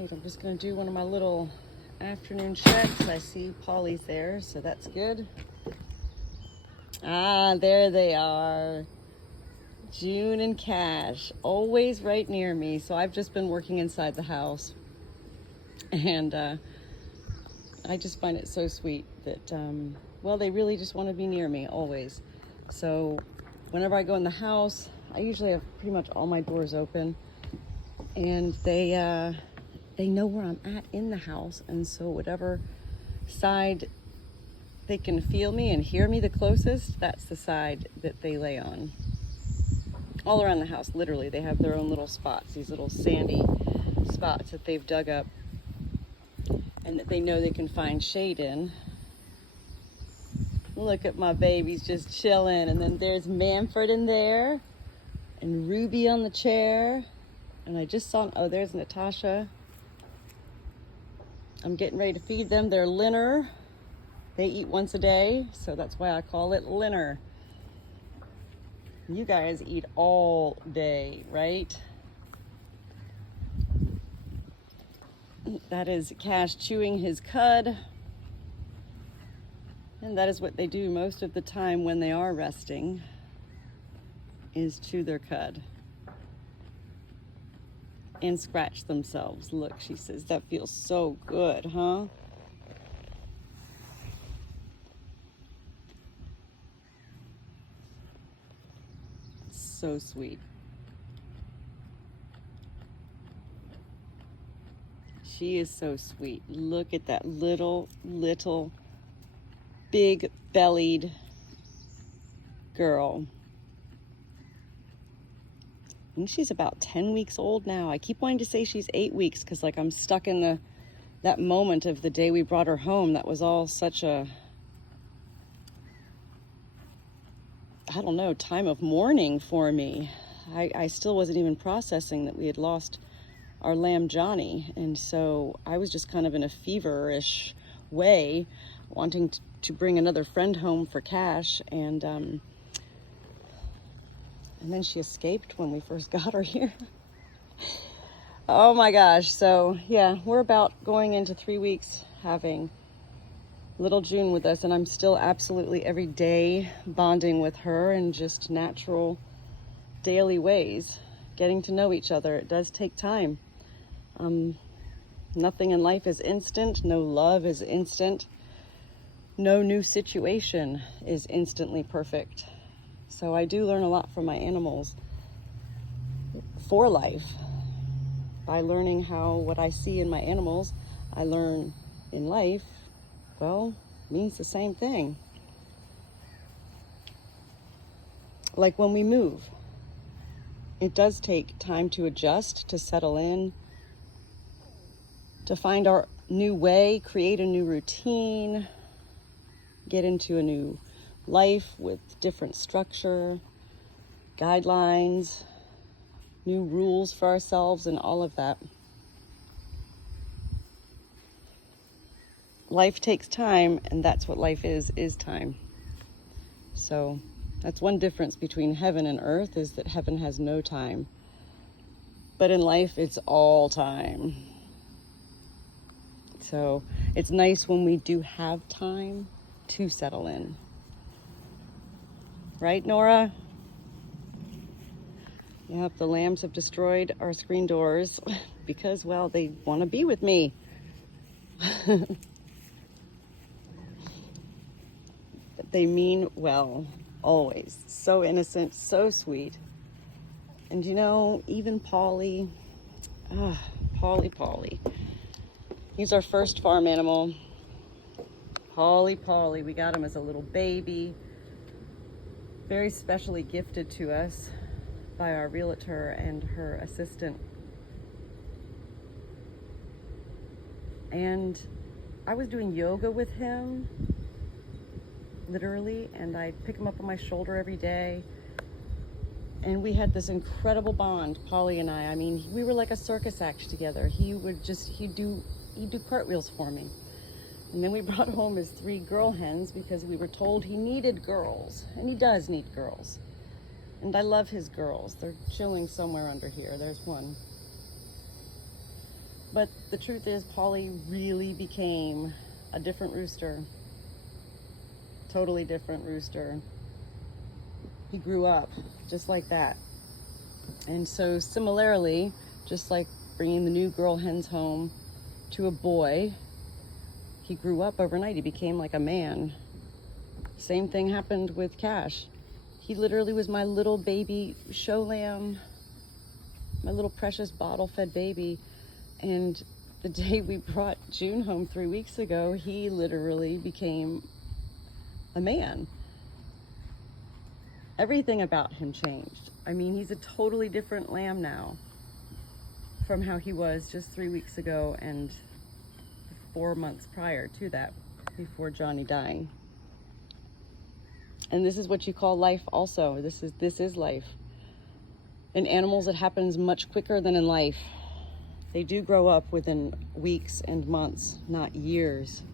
Right, I'm just going to do one of my little afternoon checks. I see Polly's there, so that's good. Ah, there they are. June and Cash, always right near me. So I've just been working inside the house. And I just find it so sweet that, well, they really just want to be near me, always. So whenever I go in the house, I usually have pretty much all my doors open. And they know where I'm at in the house, and so whatever side they can feel me and hear me the closest, that's the side that they lay on. All around the house, literally, they have their own little spots, these little sandy spots that they've dug up and that they know they can find shade in. Look at my babies just chilling, and then there's Manfred in there and Ruby on the chair. And I just saw, oh, there's Natasha. I'm getting ready to feed them their Linner. They eat once a day, so that's why I call it Linner. You guys eat all day, right? That is Cash chewing his cud. And that is what they do most of the time when they are resting, is chew their cud. And scratch themselves. Look, she says, that feels so good, huh? So sweet. She is so sweet. Look at that little big-bellied girl. I think she's about 10 weeks old now. I keep wanting to say she's 8 weeks because, like, I'm stuck in that moment of the day we brought her home. That was all such a, I don't know, time of mourning for me. I still wasn't even processing that we had lost our lamb Johnny, and so I was just kind of in a feverish way, wanting to bring another friend home for Cash, and then she escaped when we first got her here. Oh my gosh. So yeah, we're about going into 3 weeks having little June with us, and I'm still absolutely every day bonding with her in just natural daily ways, getting to know each other. It does take time. Nothing in life is instant. No love is instant. No new situation is instantly perfect. So I do learn a lot from my animals for life. By learning how what I see in my animals, I learn in life, well, means the same thing. Like when we move, it does take time to adjust, to settle in, to find our new way, create a new routine, get into a new life with different structure, guidelines, new rules for ourselves, and all of that. Life takes time, and that's what life is time. So that's one difference between heaven and earth, is that heaven has no time. But in life, it's all time. So it's nice when we do have time to settle in. Right, Nora? Yep, the lambs have destroyed our screen doors because, well, they want to be with me. But they mean well, always. So innocent, so sweet. And you know, even Polly, Polly. He's our first farm animal. Polly, we got him as a little baby. Very specially gifted to us by our realtor and her assistant. And I was doing yoga with him, literally, and I'd pick him up on my shoulder every day. And we had this incredible bond, Polly and I. I mean, we were like a circus act together. He'd do cartwheels for me. And then we brought home his 3 girl hens because we were told he needed girls, and he does need girls. And I love his girls. They're chilling somewhere under here. There's one. But the truth is, Polly really became a different rooster. Totally different rooster. He grew up just like that. And so similarly, just like bringing the new girl hens home to a boy, he grew up overnight. He became like a man. Same thing happened with Cash. He literally was my little baby show lamb, my little precious bottle-fed baby. And the day we brought June home 3 weeks ago, he literally became a man. Everything about him changed. I mean, he's a totally different lamb now from how he was just 3 weeks ago and 4 months prior to that, before Johnny dying. And this is what you call life also. This is life. In animals, it happens much quicker than in life. They do grow up within weeks and months, not years.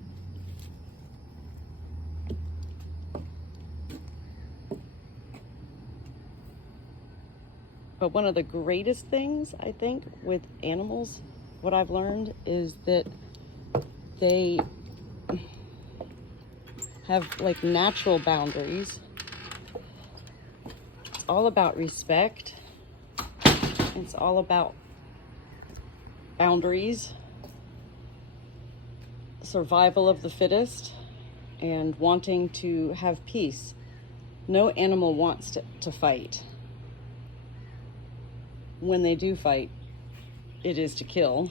But one of the greatest things, I think, with animals, what I've learned is that they have like natural boundaries. It's all about respect. It's all about boundaries, survival of the fittest, and wanting to have peace. No animal wants to fight. When they do fight, it is to kill.